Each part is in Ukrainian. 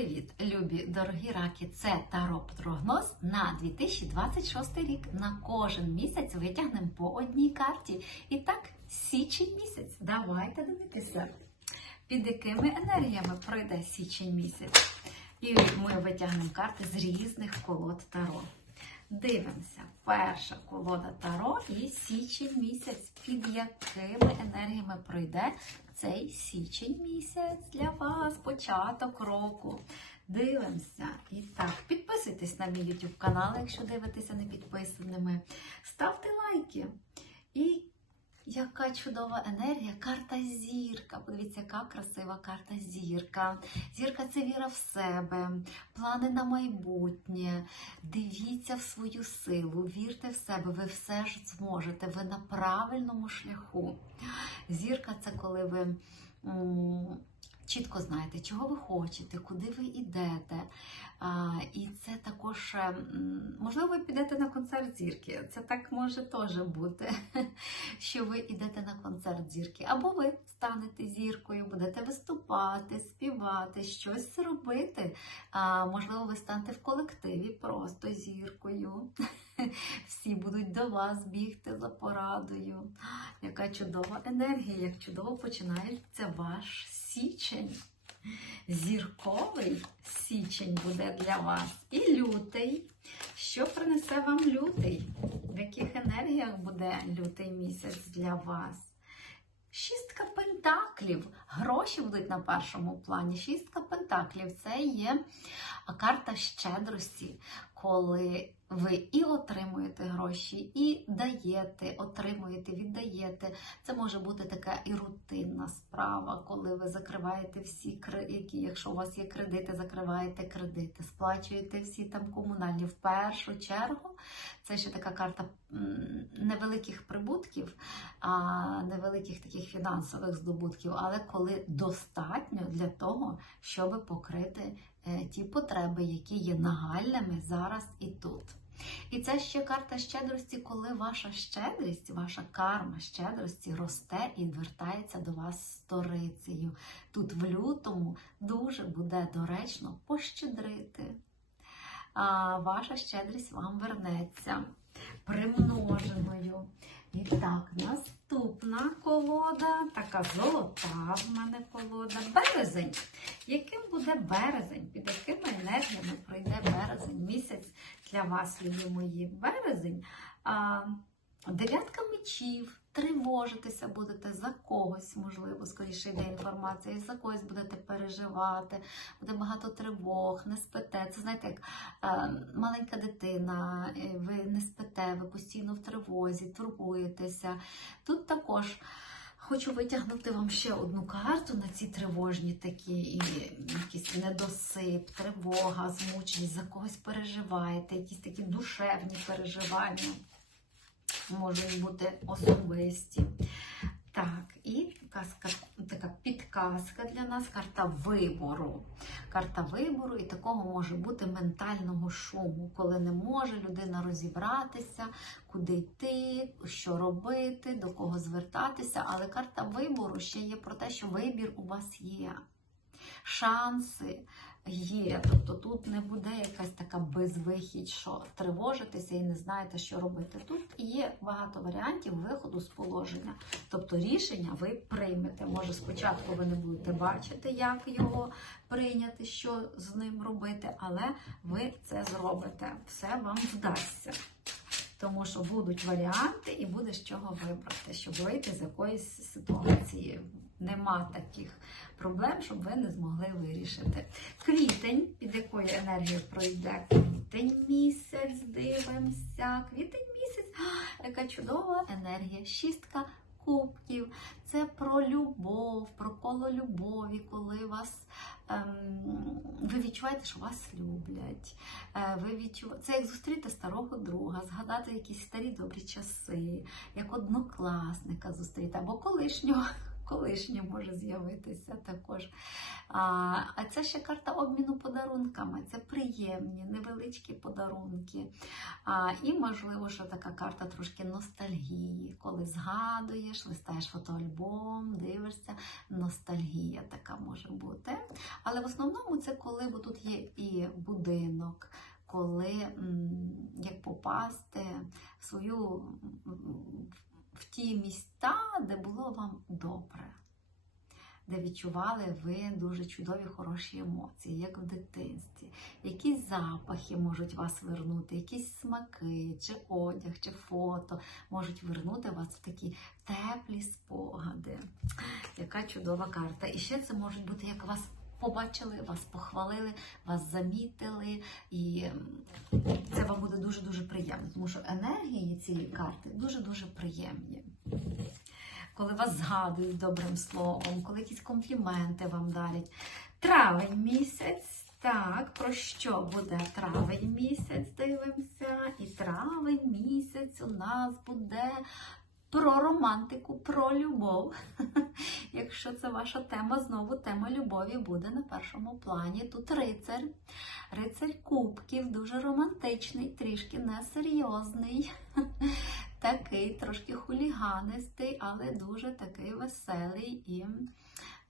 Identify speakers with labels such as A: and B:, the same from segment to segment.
A: Привіт, любі дорогі раки! Це таро прогноз на 2026 рік. На кожен місяць витягнемо по одній карті. І так, січень місяць. Давайте дивитися, під якими енергіями пройде січень місяць. І ми витягнемо карти з різних колод таро. Дивимося, перша колода Таро і січень місяць, під якими енергіями пройде цей січень місяць для вас, початок року. Дивимося. І так, підписуйтесь на мій YouTube канал, якщо дивитеся не підписаними. Ставте лайки. І яка чудова енергія, карта зірка. Подивіться, яка красива карта зірка. Зірка це віра в себе, плани на майбутнє. Дивіться в свою силу, вірте в себе, ви все ж зможете, ви на правильному шляху. Зірка це коли ви чітко знаєте, чого ви хочете, куди ви йдете. І це також, е, можливо, ви підете на концерт зірки. Це так може теж бути, що ви йдете на концерт зірки. Або ви станете зіркою, будете виступати, співати, щось робити. Можливо, ви станете в колективі просто зіркою. Всі будуть до вас бігти за порадою. Яка чудова енергія, як чудово починається ваш січень. Зірковий січень буде для вас. І лютий. Що принесе вам лютий? В яких енергіях буде лютий місяць для вас? Шістка пентаклів. Гроші будуть на першому плані. Шістка пентаклів це є карта щедрості, коли ви і отримуєте гроші, і даєте, отримуєте, віддаєте. Це може бути така і рутинна справа, коли ви закриваєте всі які, якщо у вас є кредити, закриваєте кредити, сплачуєте всі там комунальні. В першу чергу це ще така карта невеликих прибутків, а невеликих таких фінансових здобутків, але коли достатньо для того, щоб покрити е, ті потреби, які є нагальними зараз і тут. І це ще карта щедрості, коли ваша щедрість, ваша карма щедрості росте і вертається до вас сторицею. Тут в лютому дуже буде доречно пощедрити. А ваша щедрість вам вернеться примноженою. І так, наступна колода, така золота в мене колода. Березень. Яким буде березень? Під якими енергіями пройде березень для вас, любі мої? Березень. Дев'ятка мечів. Тривожитися будете за когось, можливо, скоріше йде інформація, за когось будете переживати, буде багато тривог, не спите. Це знаєте, як е, маленька дитина, е, ви не спите, ви постійно в тривозі, турбуєтеся. Тут також хочу витягнути вам ще одну карту на ці тривожні такі і якийсь недосип, тривога, змученість, за когось переживаєте, якісь такі душевні переживання можуть бути особисті. Так, і казка, така підказка для нас, карта вибору. Карта вибору, і такого може бути ментального шуму, коли не може людина розібратися, куди йти, що робити, до кого звертатися. Але карта вибору ще є про те, що вибір у вас є. Шанси є. Тобто тут не буде якась така безвихідь, що тривожитеся і не знаєте, що робити. Тут є багато варіантів виходу з положення. Тобто рішення ви приймете. Може, спочатку ви не будете бачити, як його прийняти, що з ним робити, але ви це зробите. Все вам вдасться. Тому що будуть варіанти і буде з чого вибрати, щоб вийти з якоїсь ситуації. Нема таких проблем, щоб ви не змогли вирішити. Квітень, під якою енергією пройде квітень місяць, дивимося. Квітень місяць, яка чудова енергія. Шістка кубків. Це про любов, про коло любові, коли вас ем, ви відчуваєте, що вас люблять. Е, ви відчу... Це як зустріти старого друга, згадати якісь старі добрі часи, як однокласника зустріти або колишнього колишнє може з'явитися також. А, це ще карта обміну подарунками. Це приємні, невеличкі подарунки. А, і, можливо, що така карта трошки ностальгії. Коли згадуєш, листаєш фотоальбом, дивишся, ностальгія така може бути. Але в основному це коли бо тут є і будинок, коли як попасти в свою в ті місця, де було вам добре, де відчували ви дуже чудові хороші емоції, як в дитинстві. Якісь запахи можуть вас вернути, якісь смаки, чи одяг, чи фото можуть вернути вас в такі теплі спогади. Яка чудова карта. І ще це можуть бути, як вас побачили, вас похвалили, вас замітили, і це вам буде дуже-дуже приємно, тому що енергії цієї карти дуже-дуже приємні. Коли вас згадують добрим словом, коли якісь компліменти вам дарять. Травень місяць. Так, про що буде травень місяць? Дивимося. І травень місяць у нас буде про романтику, про любов. Якщо це ваша тема, знову тема любові буде на першому плані. Тут рицар, рицар кубків, дуже романтичний, трішки несерйозний. Такий трошки хуліганистий, але дуже такий веселий і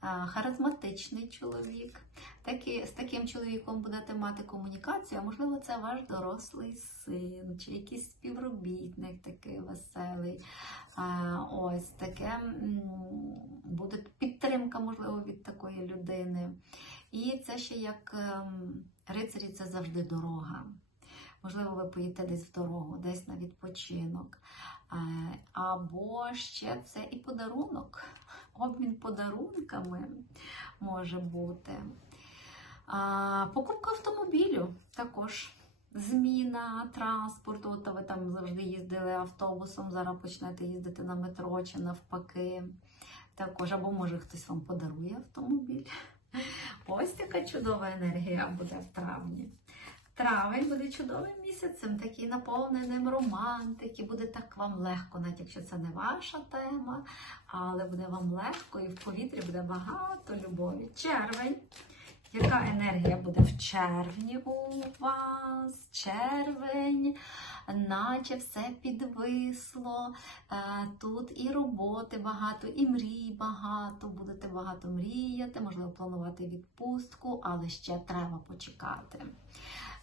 A: харизматичний чоловік. Такі, з таким чоловіком будете мати комунікацію, а можливо, це ваш дорослий син, чи якийсь співробітник такий веселий. Ось таке буде підтримка, можливо, від такої людини. І це ще як ем, рицарі, це завжди дорога. Можливо, ви поїдете десь в дорогу, десь на відпочинок. Е, Або ще це і подарунок. Обмін подарунками може бути. А, Покупка автомобілю також. Зміна транспорту, то ви там завжди їздили автобусом, зараз почнете їздити на метро чи навпаки. Також, або може хтось вам подарує автомобіль. Ось така чудова енергія буде в травні. Травень буде чудовим місяцем, такий наповненим романтики. Буде так вам легко, навіть якщо це не ваша тема, але буде вам легко і в повітрі буде багато любові. Червень. Яка енергія буде в червні у вас? Червень, наче все підвисло. Е, Тут і роботи багато, і мрій багато. Будете багато мріяти, можливо, планувати відпустку, але ще треба почекати.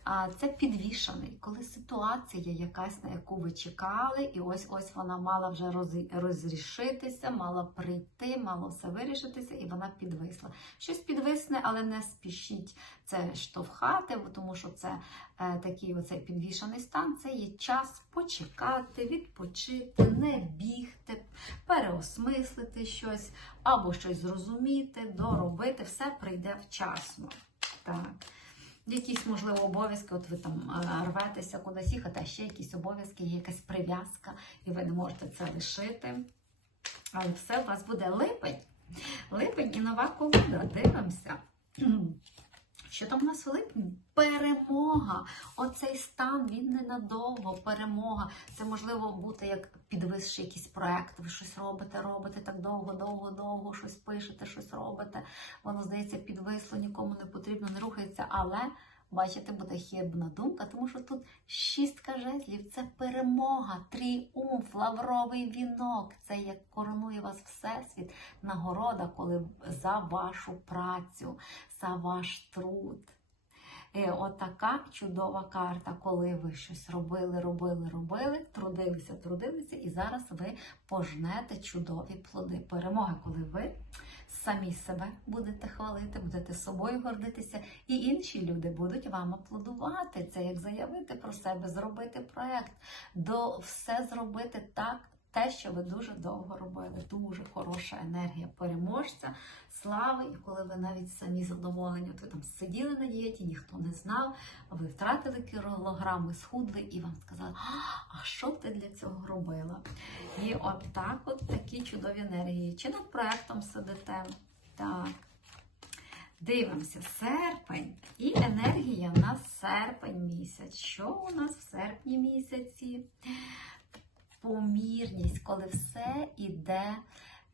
A: А це підвішаний, коли ситуація якась, на яку ви чекали, і ось ось вона мала вже розрішитися, мала прийти, мало все вирішитися, і вона підвисла. Щось підвисне, але не спішіть це штовхати, тому що це е, такий оцей підвішаний стан. Це є час почекати, відпочити, не бігти, переосмислити щось або щось зрозуміти, доробити. Все прийде вчасно. Так якісь, можливо, обов'язки, от ви там е, рветеся кудись їхати, а ще якісь обов'язки, є якась прив'язка, і ви не можете це лишити. Але все у вас буде липень. Липень і нова колода. Дивимося. Що там у нас в липні? Перемога. Оцей стан він ненадовго. Перемога. Це можливо бути як підвищий якийсь проект. Ви щось робите, робите так довго, довго, довго, щось пишете, щось робите. Воно здається, підвисло, нікому не потрібно, не рухається. Але бачите, буде хибна думка, тому що тут шістка жезлів це перемога, тріумф, лавровий вінок. Це як коронує вас всесвіт, нагорода, коли за вашу працю, за ваш труд. І от чудова карта, коли ви щось робили, робили, робили, трудилися, трудилися, і зараз ви пожнете чудові плоди перемоги, коли ви самі себе будете хвалити, будете собою гордитися, і інші люди будуть вам аплодувати. Це як заявити про себе, зробити проект, до все зробити так. Те, що ви дуже довго робили, дуже хороша енергія переможця, слави, і коли ви навіть самі задоволені, ви там сиділи на дієті, ніхто не знав, ви втратили кілограми, схудли, і вам сказали, а що ти для цього робила? І от так, от такі чудові енергії. Чи над проектом сидите? Так. Дивимося, серпень. І енергія на серпень місяць. Що у нас в серпні місяці? Помірність, коли все іде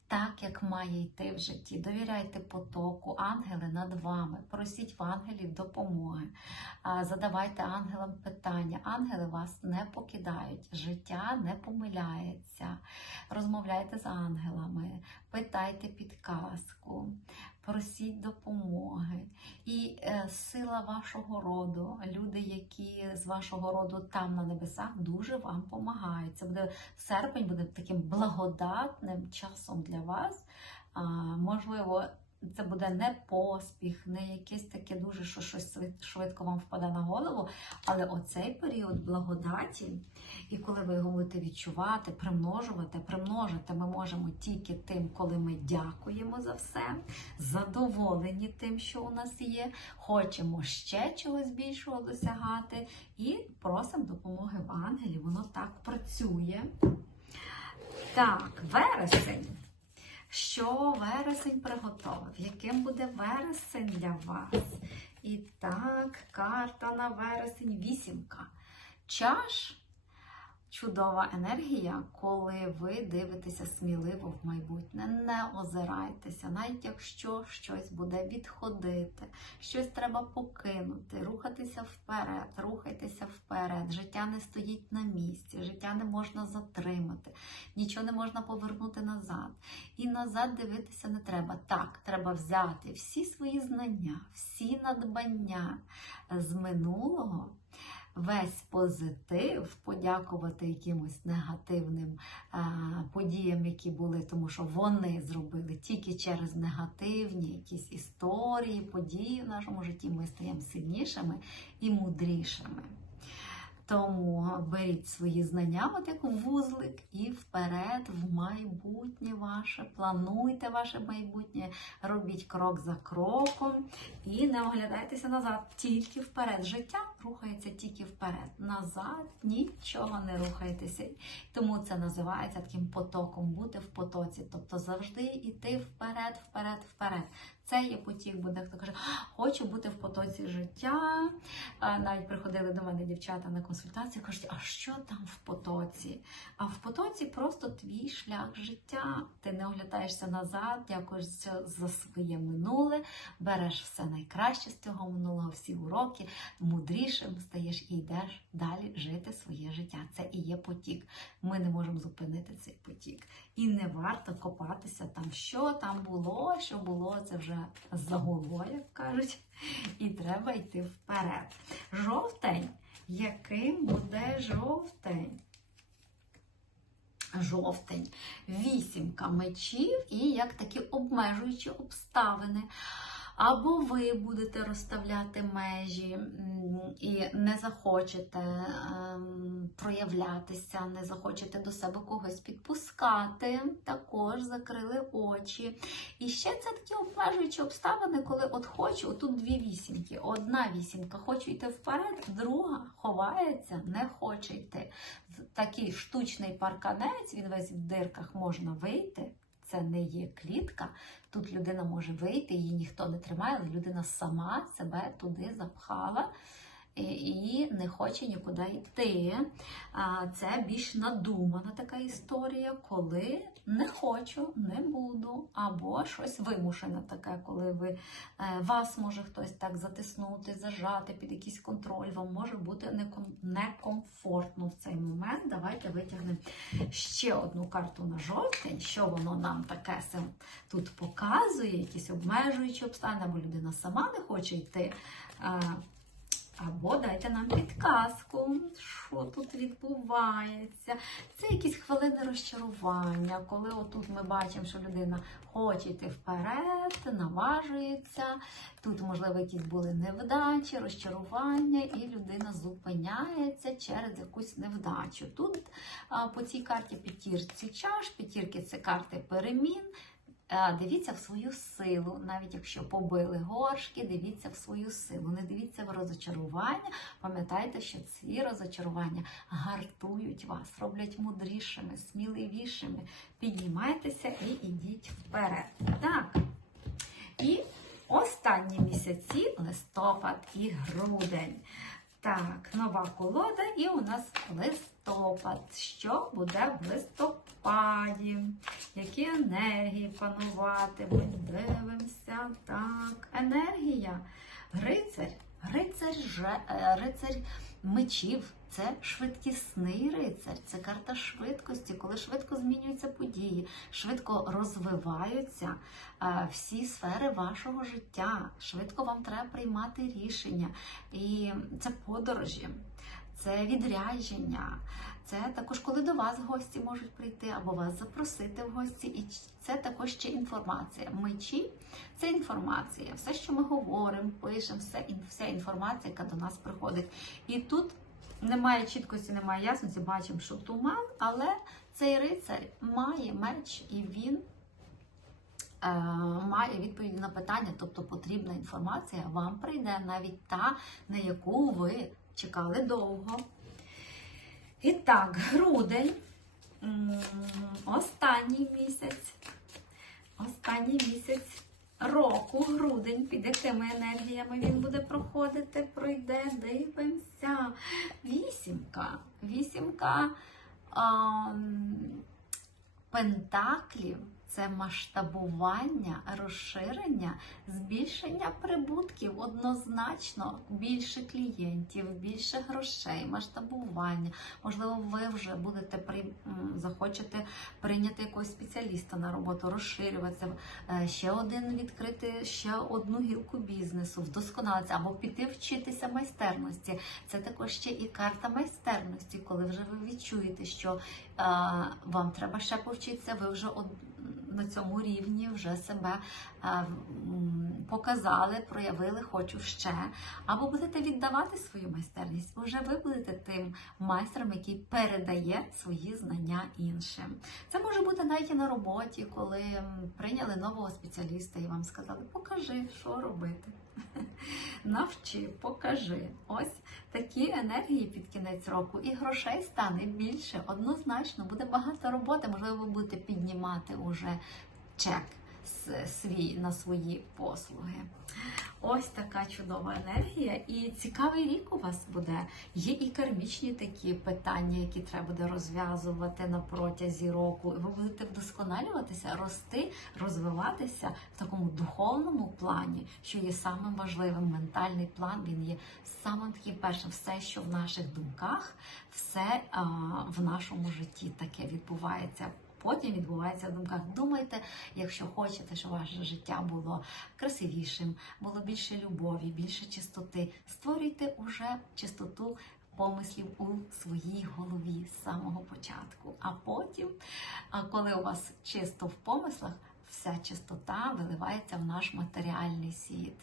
A: так, як має йти в житті. Довіряйте потоку, ангели над вами. Просіть в ангелів допомоги. Задавайте ангелам питання. Ангели вас не покидають, життя не помиляється. Розмовляйте з ангелами, питайте підказку, просіть допомоги. І е, сила вашого роду, люди, які з вашого роду там на небесах, дуже вам допомагають. Це буде серпень, буде таким благодатним часом для вас. А, можливо, це буде не поспіх, не якесь таке дуже, що щось швидко вам впаде на голову. Але оцей період благодаті, і коли ви його будете відчувати, примножувати, примножити ми можемо тільки тим, коли ми дякуємо за все, задоволені тим, що у нас є, хочемо ще чогось більшого досягати, і просимо допомоги в ангелів. Воно так працює. Так, вересень. Що вересень приготовив? Яким буде вересень для вас? І так, карта на вересень вісімка. Чаш чудова енергія, коли ви дивитеся сміливо в майбутнє. Не озирайтеся, навіть якщо щось буде відходити, щось треба покинути, рухатися вперед, рухайтеся вперед. Життя не стоїть на місці, життя не можна затримати, нічого не можна повернути назад. І назад дивитися не треба. Так, треба взяти всі свої знання, всі надбання з минулого весь позитив, подякувати якимось негативним подіям, які були, тому що вони зробили тільки через негативні якісь історії, події в нашому житті. Ми стаємо сильнішими і мудрішими. Тому беріть свої знання, от як вузлик, і вперед в майбутнє ваше. Плануйте ваше майбутнє, робіть крок за кроком і не оглядайтеся назад, тільки вперед. Життя рухається тільки вперед. Назад нічого не рухайтеся. Тому це називається таким потоком, бути в потоці. Тобто завжди йти вперед, вперед, вперед. Це є потік, буде хто каже, хочу бути в потоці життя. Навіть приходили до мене дівчата на консультацію, кажуть, а що там в потоці? А в потоці просто твій шлях життя. Ти не оглядаєшся назад, за за своє минуле, береш все найкраще з цього минулого, всі уроки, мудрішим стаєш і йдеш далі жити своє життя. Це і є потік. Ми не можемо зупинити цей потік. І не варто копатися там, що там було, що було, це вже загуло, як кажуть. І треба йти вперед. Жовтень. Яким буде жовтень? Жовтень, вісімка мечів і як такі обмежуючі обставини. Або ви будете розставляти межі і не захочете ем, проявлятися, не захочете до себе когось підпускати, також закрили очі. І ще це такі обмежуючі обставини, коли от хочу, отут дві вісімки. Одна вісімка, хочу йти вперед, друга ховається, не хоче йти. Такий штучний парканець, він весь в дирках можна вийти. Це не є клітка. Тут людина може вийти, її ніхто не тримає, але людина сама себе туди запхала і, і не хоче нікуди йти. Це більш надумана така історія, коли не хочу, не буду, або щось вимушене таке, коли ви е, вас може хтось так затиснути, зажати під якийсь контроль, вам може бути некомфортно в цей момент. Давайте витягнемо ще одну карту на жовтень, що воно нам таке тут показує, якісь обмежуючі обставини, або людина сама не хоче йти. Або дайте нам підказку, що тут відбувається. Це якісь хвилини розчарування, коли отут ми бачимо, що людина хоче йти вперед, наважується. Тут, можливо, якісь були невдачі, розчарування, і людина зупиняється через якусь невдачу. Тут по цій карті п'ятірці чаш, п'ятірки це карти перемін. Е, Дивіться в свою силу, навіть якщо побили горшки, дивіться в свою силу. Не дивіться в розочарування. Пам'ятайте, що ці розочарування гартують вас, роблять мудрішими, сміливішими. Піднімайтеся і ідіть вперед. Так. І останні місяці листопад і грудень. Так, нова колода, і у нас листопад. Що буде в листопаді? Які енергії пануватимуть? Дивимося. Так, енергія. Рицарь. Рицарь, е, рицарь мечів. Це швидкісний рицар, це карта швидкості, коли швидко змінюються події, швидко розвиваються е, всі сфери вашого життя. Швидко вам треба приймати рішення. І це подорожі, це відрядження. Це також, коли до вас гості можуть прийти або вас запросити в гості, і це також ще інформація. Мечі це інформація. Все, що ми говоримо, пишемо, все, вся інформація, яка до нас приходить. І тут немає чіткості, немає ясності, бачимо, що туман, але цей рицар має меч і він е, має відповіді на питання, тобто потрібна інформація вам прийде навіть та, на яку ви чекали довго. І так, грудень, останній місяць, останній місяць року, грудень, під якими енергіями він буде проходити, пройде, дивимося. Вісімка. Вісімка ем, пентаклів це масштабування, розширення, збільшення прибутків однозначно, більше клієнтів, більше грошей, масштабування. Можливо, ви вже будете при захочете прийняти якогось спеціаліста на роботу, розширюватися, е, ще один відкрити ще одну гілку бізнесу, вдосконалитися або піти вчитися майстерності. Це також ще і карта майстерності, коли вже ви відчуєте, що е, вам треба ще повчитися, ви вже на цьому рівні вже себе е, показали, проявили, хочу ще. Або будете віддавати свою майстерність, бо вже ви будете тим майстром, який передає свої знання іншим. Це може бути навіть і на роботі, коли прийняли нового спеціаліста і вам сказали, покажи, що робити. Навчи, покажи. Ось такі енергії під кінець року, і грошей стане більше. Однозначно, буде багато роботи. Можливо, ви будете піднімати уже чек свій на свої послуги. Ось така чудова енергія, і цікавий рік у вас буде. Є і кармічні такі питання, які треба буде розв'язувати на протязі року. Ви будете вдосконалюватися, рости, розвиватися в такому духовному плані, що є самим важливим. Ментальний план він є самим таким першим. Все, що в наших думках, все а, в нашому житті таке відбувається. Потім відбувається в думках. Думайте, якщо хочете, щоб ваше життя було красивішим, було більше любові, більше чистоти. Створюйте уже чистоту помислів у своїй голові з самого початку. А потім, коли у вас чисто в помислах, вся чистота виливається в наш матеріальний світ.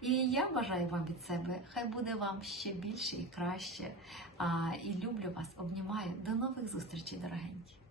A: І я бажаю вам від себе, хай буде вам ще більше і краще. І люблю вас, обнімаю. До нових зустрічей, дорогенькі.